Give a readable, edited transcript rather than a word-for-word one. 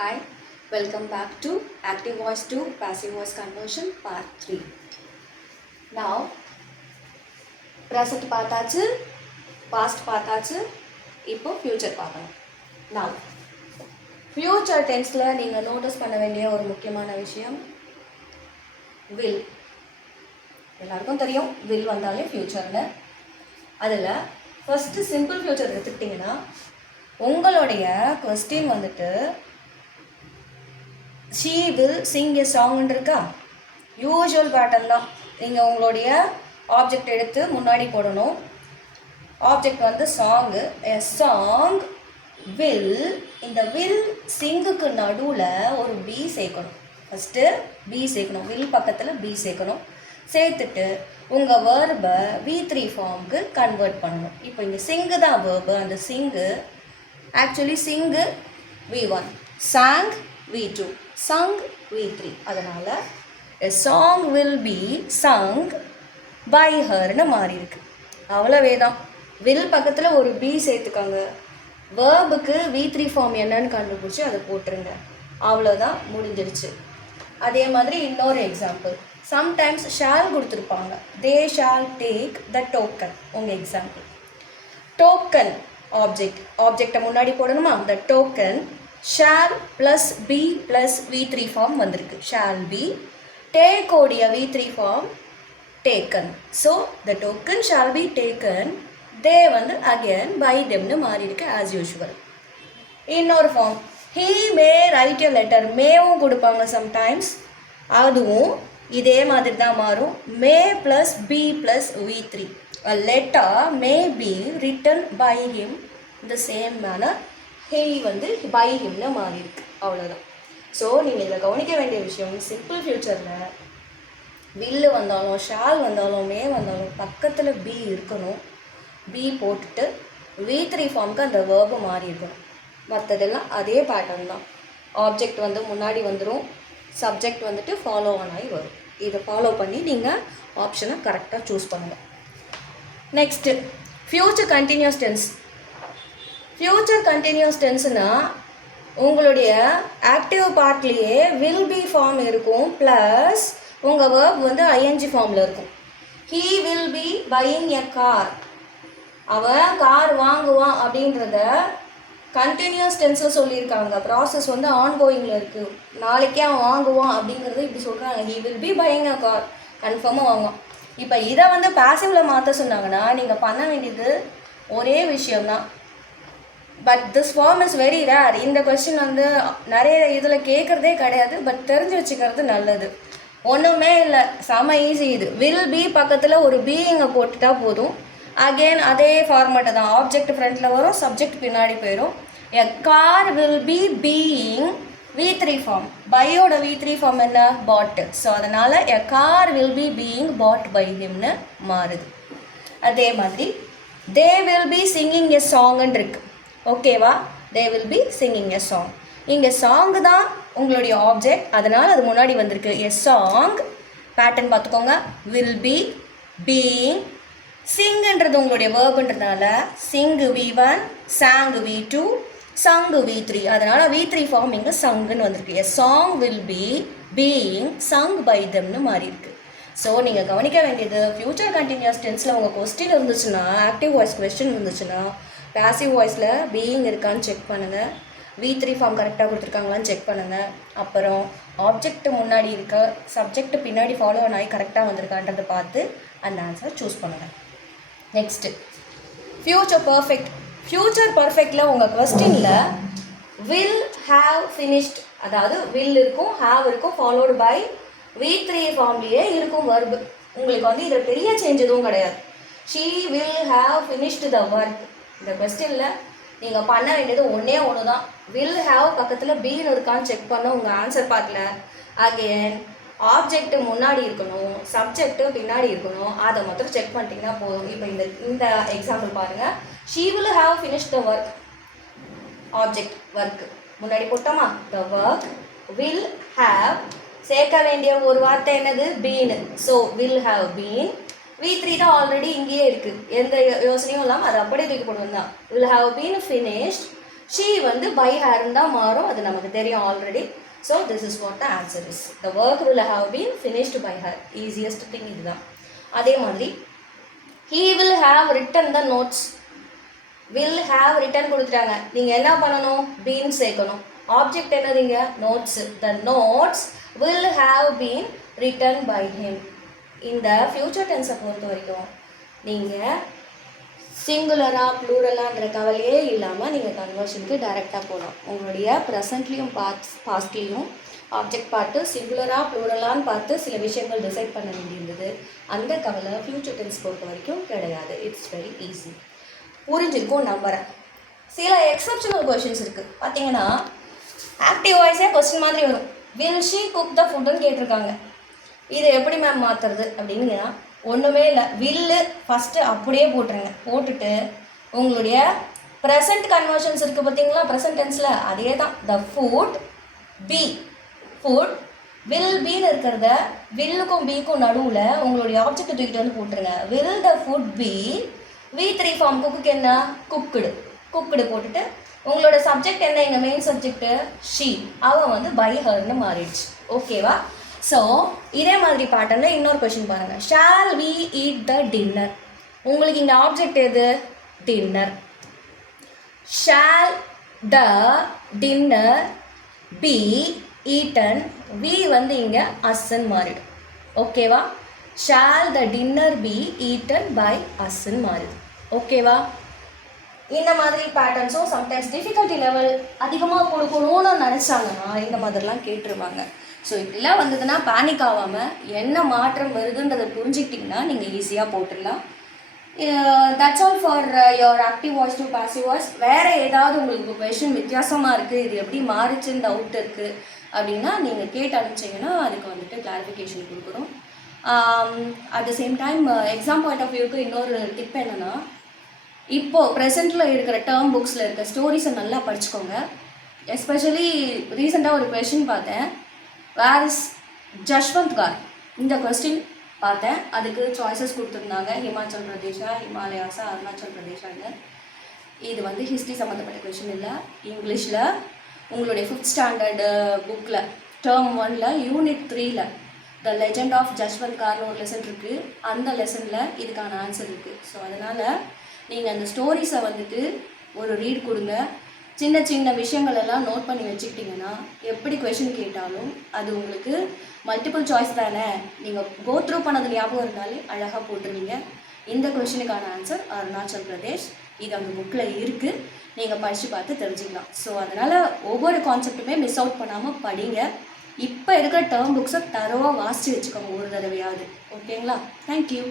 Hi, welcome back to Active Voice to Passive Voice Conversion Part 3. Now, present பார்த்தாச்சு, past பார்த்தாச்சு, இப்போ future பார்க்கணும். Now, future tenseல நீங்கள் notice பண்ண வேண்டிய ஒரு முக்கியமான விஷயம் will. எல்லாருக்கும் தெரியும் will வந்தாலே futureன்னு. அதில் ஃபர்ஸ்ட் சிம்பிள் ஃபியூச்சர் எடுத்துக்கிட்டிங்கன்னா உங்களுடைய கொஸ்டின் வந்துட்டு she will sing a song இருக்கா யூஷுவல் பேட்டர்ன் தான். நீங்கள் உங்களுடைய ஆப்ஜெக்ட் எடுத்து முன்னாடி போடணும். ஆப்ஜெக்ட் வந்து சாங்கு. எ சாங் வில், இந்த வில் சிங்குக்கு நடுவில் ஒரு பி சேர்க்கணும். ஃபஸ்ட்டு பி சேர்க்கணும், வில் பக்கத்தில் பி சேர்க்கணும். சேர்த்துட்டு உங்கள் வேர்பை V3 ஃபார்முக்கு கன்வெர்ட் பண்ணணும். இப்போ இங்கே சிங்கு தான் வேர்பு. அந்த சிங்கு ஆக்சுவலி சிங்கு V1, sang V2, sung V3. அதனால் a song will be sung by herன்னு மாறி இருக்கு. அவ்வளவே தான். வில் பக்கத்தில் ஒரு பி சேர்த்துக்கோங்க. வேர்புக்கு V3 ஃபார்ம் என்னன்னு கண்டுபிடிச்சி அதை போட்டுருங்க. அவ்வளோதான், முடிஞ்சிருச்சு. அதே மாதிரி இன்னொரு எக்ஸாம்பிள். சம்டைம்ஸ் ஷால் கொடுத்துருப்பாங்க. They shall take the token. உங்கள் எக்ஸாம்பிள் டோக்கன் ஆப்ஜெக்டை முன்னாடி போடணுமா? The token shall plus be plus V3 form வந்திருக்கு. ஷால் பி டேக் ஓடிய V3 form taken. So the token shall be taken. They வந்து again by தெம்னு மாறி இருக்கு ஆஸ் யூஷுவல். இன்னொரு form he may write a letter. மேவும் கொடுப்பாங்க sometimes. அதுவும் இதே மாதிரி தான் மாறும். May plus be plus V3. A letter may be written by him in the same manner. he வந்து by himனு மாறி இருக்கு. அவ்வளோதான். ஸோ நீங்கள் இதில் கவனிக்க வேண்டிய விஷயம், சிம்பிள் ஃபியூச்சரில் வில்லு வந்தாலும் ஷால் வந்தாலும் மே வந்தாலும் பக்கத்தில் பி இருக்கணும். பி போட்டுட்டு V3 ஃபார்முக்கு அந்த வேர்பு மாறி இருக்கணும். மற்றதெல்லாம் அதே பேட்டர்ன் தான். ஆப்ஜெக்ட் வந்து முன்னாடி வந்துடும், சப்ஜெக்ட் வந்துட்டு ஃபாலோ ஆனாகி வரும். இதை ஃபாலோ பண்ணி நீங்கள் ஆப்ஷனை கரெக்டாக சூஸ் பண்ணுங்கள். Next future continuous tense. Future continuous டென்ஸ்னால் உங்களுடைய ஆக்டிவ் பார்ட்லேயே வில் பி ஃபார்ம் இருக்கும், ப்ளஸ் உங்கள் வேர்ப் வந்து ஐஎன்ஜி ஃபார்மில் இருக்கும். He will be buying a car. அவன் கார் வாங்குவான் அப்படின்றத கண்டினியூஸ் டென்ஸில் சொல்லியிருக்காங்க. ப்ராசஸ் வந்து ஆன்கோயிங்கில் இருக்குது. நாளைக்கே அவன் வாங்குவான் அப்படிங்கிறது இப்படி சொல்கிறாங்க. He will be buying a car, கன்ஃபார்மாக வாங்குவான். இப்போ இதை வந்து பாசிவில் மாற்ற சொன்னாங்கன்னா நீங்கள் பண்ண வேண்டியது ஒரே விஷயம்தான். But this form is very rare. இந்த கொஸ்டின் வந்து நிறைய இதில் கேட்குறதே கிடையாது. பட் தெரிஞ்சு வச்சுக்கிறது நல்லது. ஒன்றுமே இல்லை, செம ஈஸி இது. வில் பி பக்கத்தில் ஒரு பீயிங்கை போட்டுட்டா போதும். அகெயின் அதே ஃபார்மேட்டை தான். ஆப்ஜெக்ட் ஃப்ரண்ட்டில் வரும், சப்ஜெக்ட் பின்னாடி போயிடும். A car will be being V3 form. பையோட V3 ஃபார்ம் என்ன? பாட். ஸோ அதனால் a car will be being bought by ஹிம்னு மாறுது. அதே மாதிரி they will be singing a சாங்குன்னு இருக்கு. ஓகேவா? They will be singing a song. இங்கே சாங்கு தான் உங்களுடைய ஆப்ஜெக்ட், அதனால் அது முன்னாடி வந்திருக்கு. எ சாங் பேட்டர்ன் பார்த்துக்கோங்க. Will be being. சிங்குன்றது உங்களுடைய வேர்புன்றதுனால சிங்கு V1, சாங்கு V2, சங்கு V3. அதனால் V3 ஃபார்ம் இங்கே சங்குன்னு வந்திருக்கு. A song will be being sung by தெம்னு மாறி இருக்கு. ஸோ நீங்கள் கவனிக்க வேண்டியது, ஃப்யூச்சர் கண்டினியூஸ் டென்ஸில் உங்கள் கொஸ்டின் இருந்துச்சுன்னா, ஆக்டிவ் வாய்ஸ் கொஸ்டின் இருந்துச்சுன்னா, பேசிவ் வாய்ஸில் பீயிங் இருக்கான்னு செக் பண்ணுங்கள். V3 ஃபார்ம் கரெக்டாக கொடுத்துருக்காங்களான்னு செக் பண்ணுங்கள். அப்புறம் ஆப்ஜெக்ட் முன்னாடி இருக்க, சப்ஜெக்ட் பின்னாடி ஃபாலோ ஆகி கரெக்டாக வந்திருக்கான்றதை பார்த்து அந்த ஆன்சர் சூஸ் பண்ணுங்கள். Next future perfect. ஃப்யூச்சர் பர்ஃபெக்டில் உங்கள் கொஸ்டினில் வில் ஹாவ் ஃபினிஷ்ட், அதாவது வில் இருக்கும், ஹாவ் இருக்கும், ஃபாலோடு பை V3 ஃபார்ம்லேயே இருக்கும் வர்பு. உங்களுக்கு வந்து இதில் பெரிய சேஞ்ச் எதுவும் கிடையாது. She will have finished the work. இந்த கொஸ்டினில் நீங்கள் பண்ண வேண்டியது ஒன்றே ஒன்று தான். வில் ஹாவ் பக்கத்தில் பீன்னு இருக்கான்னு செக் பண்ண உங்கள் ஆன்சர் பார்ட்டில். அகெயின் ஆப்ஜெக்ட் முன்னாடி இருக்கணும், சப்ஜெக்ட் பின்னாடி இருக்கணும். அதை மட்டும் செக் பண்ணிட்டீங்கன்னா போதும். இப்போ இந்த எக்ஸாம்பிள் பாருங்கள். She will have finished the work. Object work முன்னாடி போட்டோமா? The work will have. சேர்க்க வேண்டிய ஒரு வார்த்தை என்னது? Been. So will have been. V3 தான் ஆல்ரெடி இங்கேயே இருக்குது. எந்த யோசனையும் இல்லாமல் அதை அப்படியே தூக்கி போடுவது தான். Will have been finished she வந்து by her தான் மாறும், அது நமக்கு தெரியும் already. So this is what the answer is. The work will have been finished by her. Easiest thing இதுதான். அதே மாதிரி he will have written the notes. will have written கொடுத்துட்டாங்க, நீங்கள் என்ன பண்ணணும், been சேர்க்கணும். ஆப்ஜெக்ட் என்னதுங்க, notes. the notes will have been written by him. இந்த ஃபியூச்சர் டென்ஸை பொறுத்த வரைக்கும் நீங்கள் சிங்குலராக ப்ளூரலான்ற கவலையே இல்லாமல் நீங்கள் கன்வர்ஷனுக்கு டைரெக்டாக போகலாம். உங்களுடைய ப்ரெசண்ட்லேயும் பாஸ்ட்லேயும் ஆப்ஜெக்ட் பார்த்து சிங்குலராக ப்ளூரலான்னு பார்த்து சில விஷயங்கள் டிசைட் பண்ண வேண்டியிருந்தது. அந்த கவலை ஃபியூச்சர் டென்ஸ் பொறுத்த வரைக்கும் கிடையாது. It's very easy. புரிஞ்சிருக்கும் நம்புகிறேன். சில எக்ஸப்ஷனல் கொஷின்ஸ் இருக்குது. பார்த்தீங்கன்னா ஆக்டிவ் வாய்ஸே கொஸ்டின் மாதிரி வரும். வில் ஷீ குக் த ஃபுட்டுன்னு கேட்டிருக்காங்க. இதை எப்படி மேம் மாற்றுறது அப்படின்னா ஒன்றுமே இல்லை. வில்லு ஃபஸ்ட்டு அப்படியே போட்டுருங்க. போட்டுட்டு உங்களுடைய ப்ரெசண்ட் கன்வர்ஷன்ஸ் இருக்குது பார்த்தீங்களா, ப்ரெசன்ட் டென்ஸில் அதே தான். The food be, food will பின்னு இருக்கிறத வில்லுக்கும் பிக்கும் நடுவில் உங்களுடைய ஆப்ஜெக்ட் தூக்கிட்டு வந்து போட்டுருங்க. Will the food be V3 form குக்குக்கு என்ன, குக்குடு. குக்குடு போட்டுட்டு உங்களோட சப்ஜெக்ட் என்ன, எங்கள் மெயின் சப்ஜெக்டு ஷீ, அவன் வந்து பை ஹர்னு மாறிடுச்சு. ஓகேவா? ஸோ இதே மாதிரி பேட்டர்னில் இன்னொரு கொஷின் பாருங்கள். Shall we eat the dinner. உங்களுக்கு இங்கே ஆப்ஜெக்ட் எது, dinner. Shall the dinner be eaten, we வந்து இங்கே அஸ்ன்னு மாறிடும். ஓகேவா? Shall the dinner be eaten by அஸ்ன்னு மாறிடும். ஓகேவா? இந்த மாதிரி பேட்டர்ன்ஸும் சம்டைம்ஸ் டிஃபிகல்ட்டி லெவல் அதிகமாக கொடுக்கணும்னு நினச்சாங்கன்னா இந்த மாதிரிலாம் கேட்டுருவாங்க. ஸோ இப்படிலாம் வந்ததுன்னா பேனிக் ஆகாமல் என்ன மாற்றம் வருதுன்றதை புரிஞ்சுக்கிட்டிங்கன்னா நீங்கள் ஈஸியாக போட்டுடலாம். That's all for your active voice to passive voice. வேறு ஏதாவது உங்களுக்கு கொஷின் வித்தியாசமாக இருக்குது, இது எப்படி மாறிச்சுன்னு டவுட் இருக்குது அப்படின்னா நீங்கள் கேட்டு அனுப்பிச்சிங்கன்னா அதுக்கு வந்துட்டு கிளாரிஃபிகேஷன் கொடுக்குறோம். At the same time exam point of வியூக்கு இன்னொரு டிப் என்னென்னா, இப்போது ப்ரெசென்ட்டில் இருக்கிற டேர்ம் புக்ஸில் இருக்க ஸ்டோரிஸை நல்லா படிச்சுக்கோங்க. எஸ்பெஷலி ரீசெண்டாக ஒரு கொஷின் பார்த்தேன், வேர் இஸ் ஜஷ்வந்த் கார். இந்த கொஸ்டின் பார்த்தேன், அதுக்கு சாய்ஸஸ் கொடுத்துருந்தாங்க, ஹிமாச்சல் பிரதேஷா, ஹிமாலயாஸா, அருணாச்சல் பிரதேஷான்னு. இது வந்து ஹிஸ்ட்ரி சம்மந்தப்பட்ட கொஷின் இல்லை, இங்கிலீஷில் உங்களுடைய 5th ஸ்டாண்டர்டு புக்கில் டேர்ம் 1ல் யூனிட் 3ல் த லெஜெண்ட் ஆஃப் ஜஷ்வந்த் கார்னு ஒரு லெசன் இருக்குது. அந்த லெசனில் இதுக்கான ஆன்சர் இருக்குது. ஸோ அதனால் நீங்கள் அந்த ஸ்டோரிஸை வந்துட்டு ஒரு ரீட் கொடுங்க. சின்ன சின்ன விஷயங்கள் எல்லாம் நோட் பண்ணி வச்சுக்கிட்டிங்கன்னா எப்படி கொஷின் கேட்டாலும் அது உங்களுக்கு மல்டிபிள் சாய்ஸ் தானே, நீங்கள் கோ த்ரூ பண்ணது ஞாபகம் இருந்தாலே அழகாக போட்டுருவீங்க. இந்த கொஷினுக்கான ஆன்சர் அருணாச்சல் பிரதேஷ். இது அந்த புக்கில் இருக்குது, நீங்கள் படித்து பார்த்து தெரிஞ்சுக்கலாம். ஸோ அதனால் ஒவ்வொரு கான்செப்ட்டுமே மிஸ் அவுட் பண்ணாமல் படிங்க. இப்போ இருக்கிற டேர்ம் புக்ஸை தரோவாக வாசித்து வச்சுக்கோங்க ஒரு தடவையாவது. ஓகேங்களா? தேங்க்யூ.